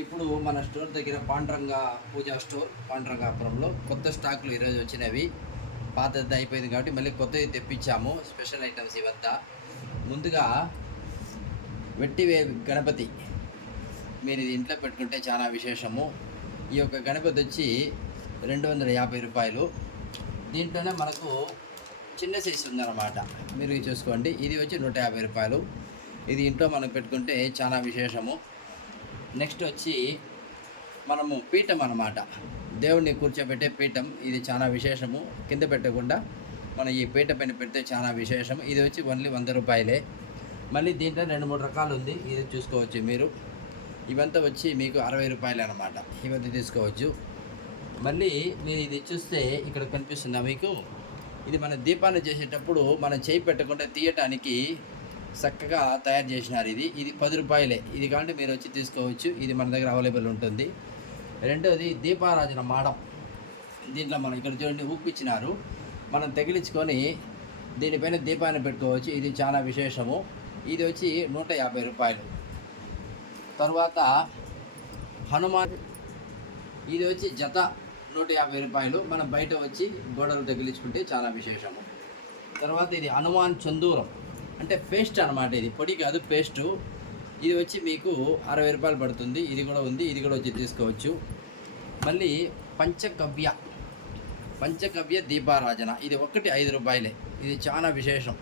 ఇప్పుడు మన స్టోర్ దగ్గర పాండురంగ పూజా స్టోర్ పాండురంగాపురంలో కొత్త స్టాకులు ఈరోజు వచ్చినవి. పాతది అయిపోయింది కాబట్టి మళ్ళీ కొత్తది తెప్పించాము. స్పెషల్ ఐటమ్స్ ఇవంతా. ముందుగా వెట్టివే గణపతి మీరు ఇది ఇంట్లో పెట్టుకుంటే చాలా విశేషము. ఈ యొక్క గణపతి వచ్చి 250 రూపాయలు. దీంట్లోనే మనకు చిన్న సైజు ఉందన్నమాట. మీరు చూసుకోండి. ఇది వచ్చి 150 రూపాయలు. ఇది ఇంట్లో మనం పెట్టుకుంటే చాలా విశేషము. నెక్స్ట్ వచ్చి మనము పీఠం అన్నమాట, దేవుడిని కూర్చోబెట్టే పీఠం. ఇది చాలా విశేషము. కింద పెట్టకుండా మనం ఈ పీఠ పైన పెడితే చాలా విశేషం. ఇది వచ్చి ఓన్లీ 100 రూపాయలే. మళ్ళీ దీంట్లో 2-3 రకాలు ఉంది, ఇది చూసుకోవచ్చు మీరు. ఇవంతా వచ్చి మీకు 60 రూపాయలు అన్నమాట. ఇవంతా తీసుకోవచ్చు. మళ్ళీ మీరు ఇది చూస్తే ఇక్కడ కనిపిస్తుందా మీకు? ఇది మన దీపాన్ని చేసేటప్పుడు మనం చేయి పెట్టకుండా తీయటానికి చక్కగా తయారు చేసినారు. ఇది 10 రూపాయలే. ఇది కాబట్టి మీరు వచ్చి తీసుకోవచ్చు. ఇది మన దగ్గర అవైలబుల్ ఉంటుంది. రెండోది దీపారాజన మాడం. దీంట్లో మనం ఇక్కడ చూడండి ఊపిచ్చినారు. మనం తగిలించుకొని దీనిపైన దీపాన్ని పెట్టుకోవచ్చు. ఇది చాలా విశేషము. ఇది వచ్చి 150 రూపాయలు. తర్వాత హనుమాన్, ఇది వచ్చి జత 150 రూపాయలు. మనం బయట వచ్చి గోడలు తగిలించుకుంటే చాలా విశేషము. తర్వాత ఇది హనుమాన్ చందూరం, అంటే పేస్ట్ అనమాట. ఇది పొడి కాదు, పేస్టు. ఇది వచ్చి మీకు 60 రూపాయలు పడుతుంది. ఇది కూడా ఉంది, ఇది కూడా వచ్చి తీసుకోవచ్చు. మళ్ళీ పంచకవ్య దీపారాజన, ఇది ఒక్కటి 5 రూపాయలే. ఇది చాలా విశేషం.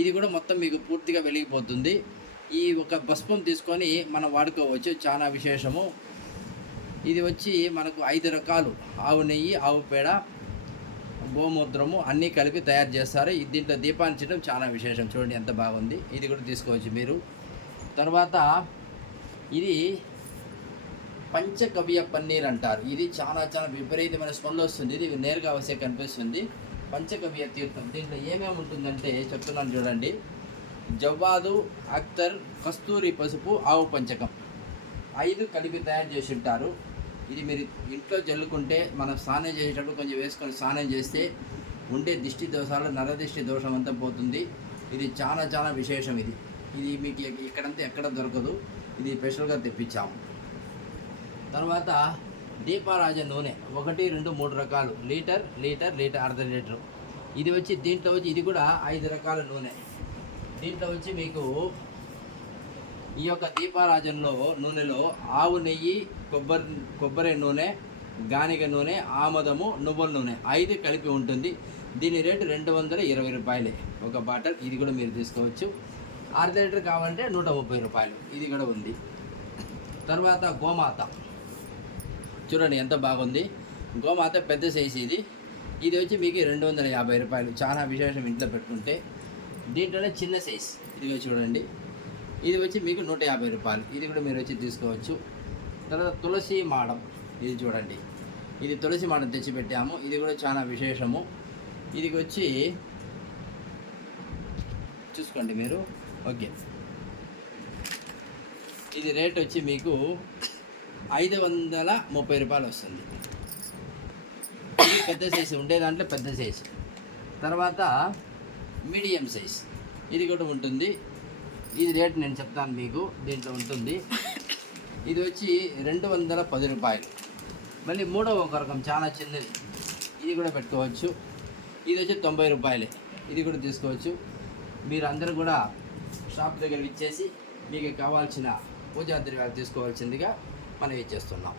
ఇది కూడా మొత్తం మీకు పూర్తిగా వెలిగిపోతుంది. ఈ ఒక భస్మం తీసుకొని మనం వాడుకోవచ్చు, చాలా విశేషము. ఇది వచ్చి మనకు 5 రకాలు ఆవు నెయ్యి, ఆవు పేడ, గోమూత్రము అన్నీ కలిపి తయారు చేస్తారు. దీంట్లో దీపాన్ని చేయడం చాలా విశేషం. చూడండి ఎంత బాగుంది. ఇది కూడా తీసుకోవచ్చు మీరు. తర్వాత ఇది పంచకవ్య పన్నీర్ అంటారు. ఇది చాలా విపరీతమైన స్మెల్ వస్తుంది. ఇది నేరుగా వస్తే కనిపిస్తుంది. పంచకవ్య తీర్థం. దీంట్లో ఏమేమి ఉంటుందంటే చెప్తున్నాను చూడండి. జవ్వాదు, అఖ్తర్, కస్తూరి, పసుపు, ఆవు పంచకం 5 కలిపి తయారు చేసి ఉంటారు. ఇది మీరు ఇంట్లో జల్లుకుంటే మనం స్నానం చేసేటప్పుడు కొంచెం వేసుకొని స్నానం చేస్తే ఉండే దిష్టి దోషాలు, నరదిష్టి దోషం అంతా పోతుంది. ఇది చాలా విశేషం. ఇది మీకు ఇక్కడంతా ఎక్కడ దొరకదు. ఇది స్పెషల్గా తెప్పించాము. తర్వాత దీపారాజ నూనె 1, 2, 3 రకాలు, లీటర్, అర్ధ లీటరు. ఇది వచ్చి దీంట్లో వచ్చి ఇది కూడా 5 రకాల నూనె. దీంట్లో వచ్చి మీకు ఈ యొక్క దీపారాజనలో నూనెలో ఆవు నెయ్యి, కొబ్బరి నూనె, గానిగ నూనె, ఆమదము, నువ్వుల నూనె 5 కలిపి ఉంటుంది. దీని రేటు 220 రూపాయలే ఒక బాటిల్. ఇది కూడా మీరు తీసుకోవచ్చు. అర్ధ లీటర్ కావాలంటే 130 రూపాయలు. ఇది కూడా ఉంది. తర్వాత గోమాత చూడండి ఎంత బాగుంది. గోమాత పెద్ద సైజు. ఇది వచ్చి మీకు 250 రూపాయలు. చాలా విశేషం ఇంట్లో పెట్టుకుంటే. దీంట్లోనే చిన్న సైజ్ ఇదిగో చూడండి. ఇది వచ్చి మీకు 150 రూపాయలు. ఇది కూడా మీరు వచ్చి తీసుకోవచ్చు. తర్వాత తులసి మాడం, ఇది చూడండి. ఇది తులసి మాడం తెచ్చిపెట్టాము. ఇది కూడా చాలా విశేషము. ఇది వచ్చి చూసుకోండి మీరు. ఓకే, ఇది రేట్ వచ్చి మీకు 530 రూపాయలు వస్తుంది. ఇది పెద్ద సైజు ఉండే దాంట్లో పెద్ద సైజు. తర్వాత మీడియం సైజ్ ఇది కూడా ఉంటుంది. ఇది రేట్ నేను చెప్తాను మీకు. దీంట్లో ఉంటుంది. ఇది వచ్చి 210 రూపాయలు. మళ్ళీ మూడవ ఒక రకం చాలా చిన్నది, ఇది కూడా పెట్టుకోవచ్చు. ఇది వచ్చి 90 రూపాయలే. ఇది కూడా తీసుకోవచ్చు. మీరు అందరూ కూడా షాప్ దగ్గర ఇచ్చేసి మీకు కావాల్సిన పూజా ద్రవ్యాలు తీసుకోవాల్సిందిగా మనం ఇచ్చేస్తున్నాం.